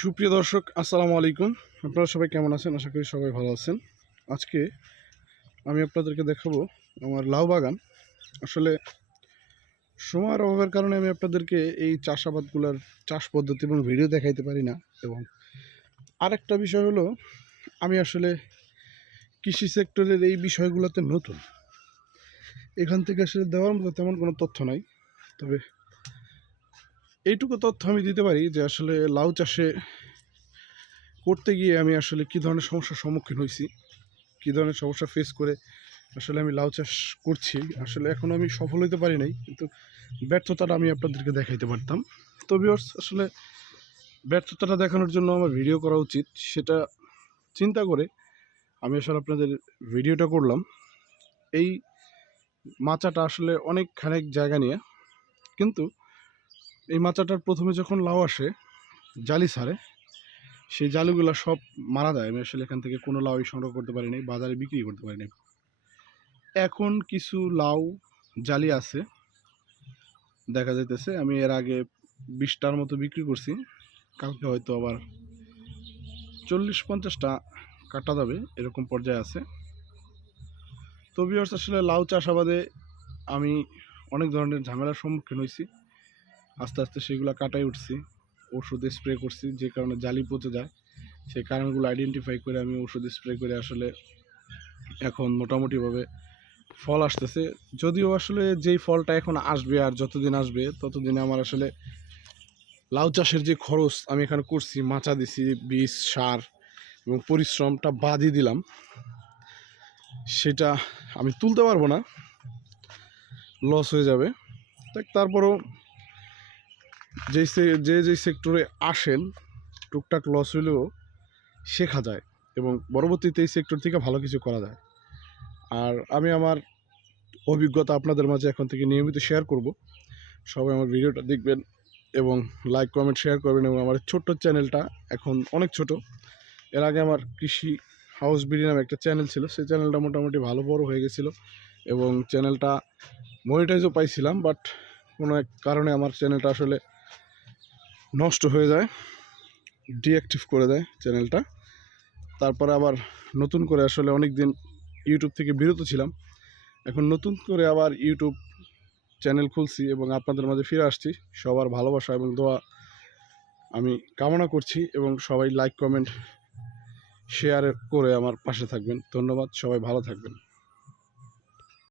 সুপ্রিয় দর্শক, আসসালামু আলাইকুম। আপনারা সবাই কেমন আছেন? আশা করি সবাই ভালো আছেন। আজকে আমি আপনাদেরকে দেখাবো আমার লাউ বাগান। আসলে সময়ের অভাবের কারণে আমি আপনাদেরকে এই চাষাবাদগুলোর চাষ পদ্ধতি এবং ভিডিও দেখাইতে পারি না। এবং আরেকটা বিষয় হলো, আমি আসলে কৃষি সেক্টরের এই বিষয়গুলোতে নতুন। এখান থেকে আসলে দেওয়ার মতো তেমন কোনো তথ্য নাই। তবে এইটুকু তথ্য আমি দিতে পারি যে আসলে লাউ চাষে করতে গিয়ে আমি আসলে কী ধরনের সমস্যার সম্মুখীন হয়েছি, কী ধরনের সমস্যা ফেস করে আসলে আমি লাউ চাষ করছি। আসলে এখনও আমি সফল হইতে পারি নাই, কিন্তু ব্যর্থতাটা আমি আপনাদেরকে দেখাইতে পারতাম। তো ভিউয়ার্স, আসলে ব্যর্থতাটা দেখানোর জন্য আমার ভিডিও করা উচিত, সেটা চিন্তা করে আমি আসলে আপনাদের ভিডিওটা করলাম। এই মাচাটা আসলে অনেকখানেক জায়গা নিয়ে, কিন্তু এই মাচাটার প্রথমে যখন লাউ আসে জালি ছাড়ে, সেই জালুগুলো সব মারা যায়। আমি আসলে এখান থেকে কোনো লাউই সংগ্রহ করতে পারি নাই, বাজারে বিক্রি করতে পারি নাই। এখন কিছু লাউ জালি আছে দেখা যাইতেছে। আমি এর আগে 20টার মতো বিক্রি করছি, কালকে হয়তো আবার 40-50টা কাটা যাবে, এরকম পর্যায়ে আছে। তো ভিউয়ার্স, আসলে লাউ চাষাবাদে আমি অনেক ধরনের ঝামেলার সম্মুখীন হয়েছি। আস্তে আস্তে সেগুলো কাটাই উঠছি, ওষুধ স্প্রে করছি, যে কারণে জালি পচে যায়। সেই কারণগুলো আইডেন্টিফাই করে আমি ওষুধ স্প্রে করে আসলে এখন মোটামুটিভাবে ফল আসতেছে। যদিও আসলে যেই ফলটা এখন আসবে আর যতদিন আসবে ততদিনে আমার আসলে লাউ চাষের যে খরচ আমি এখানে করছি, মাচা দিছি, বীজ, সার এবং পরিশ্রমটা বাদই দিলাম, সেটা আমি তুলতে পারবো না, লস হয়ে যাবে। তারপরও যেই সেক্টরে আসেন, টুকটাক লস হইলেও শেখা যায় এবং পরবর্তীতে এই সেক্টর থেকে ভালো কিছু করা যায়। আর আমি আমার অভিজ্ঞতা আপনাদের মাঝে এখন থেকে নিয়মিত শেয়ার করব। সবাই আমার ভিডিওটা দেখবেন এবং লাইক, কমেন্ট, শেয়ার করবেন। এবং আমার ছোট্ট চ্যানেলটা এখন অনেক ছোট। এর আগে আমার কৃষি হাউস বিডি নামে একটা চ্যানেল ছিল, সেই চ্যানেলটা মোটামুটি ভালো বড় হয়ে গেছিলো এবং চ্যানেলটা মনিটাইজও পাইছিলাম। বাট কোনো এক কারণে আমার চ্যানেলটা আসলে নষ্ট হয়ে যায়, ডিঅ্যাক্টিভ করে দেয় চ্যানেলটা। তারপরে আবার নতুন করে আসলে অনেক দিন ইউটিউব থেকে বিরত ছিলাম, এখন নতুন করে আবার ইউটিউব চ্যানেল খুলছি এবং আপনাদের মাঝে ফিরে আসছি। সবার ভালোবাসা এবং দোয়া আমি কামনা করছি এবং সবাই লাইক, কমেন্ট, শেয়ার করে আমার পাশে থাকবেন। ধন্যবাদ, সবাই ভালো থাকবেন।